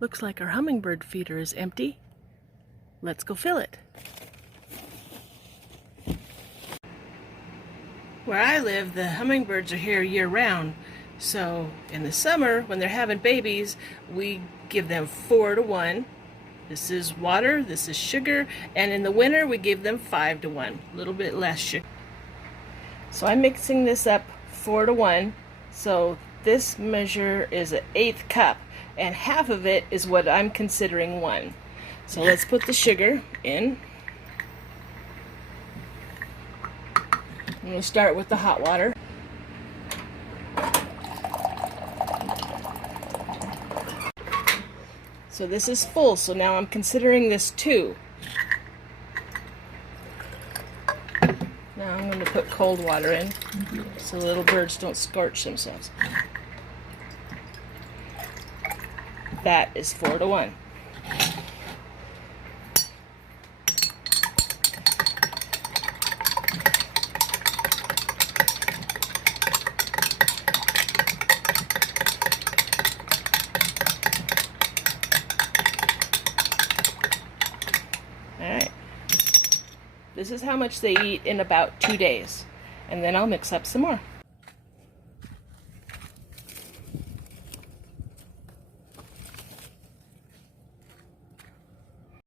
Looks like our hummingbird feeder is empty. Let's go fill it. Where I live, the hummingbirds are here year-round. So in the summer, when they're having babies, we give them 4 to 1. This is water, this is sugar, and in the winter we give them 5 to 1, a little bit less sugar. So I'm mixing this up 4 to 1. So this measure is an 1/8 cup, and half of it is what I'm considering 1. So let's put the sugar in. I'm going to start with the hot water. So this is full, so now I'm considering this 2. Now I'm going to put cold water in so the little birds don't scorch themselves. That is 4 to 1. Alright, this is how much they eat in about 2 days, and then I'll mix up some more.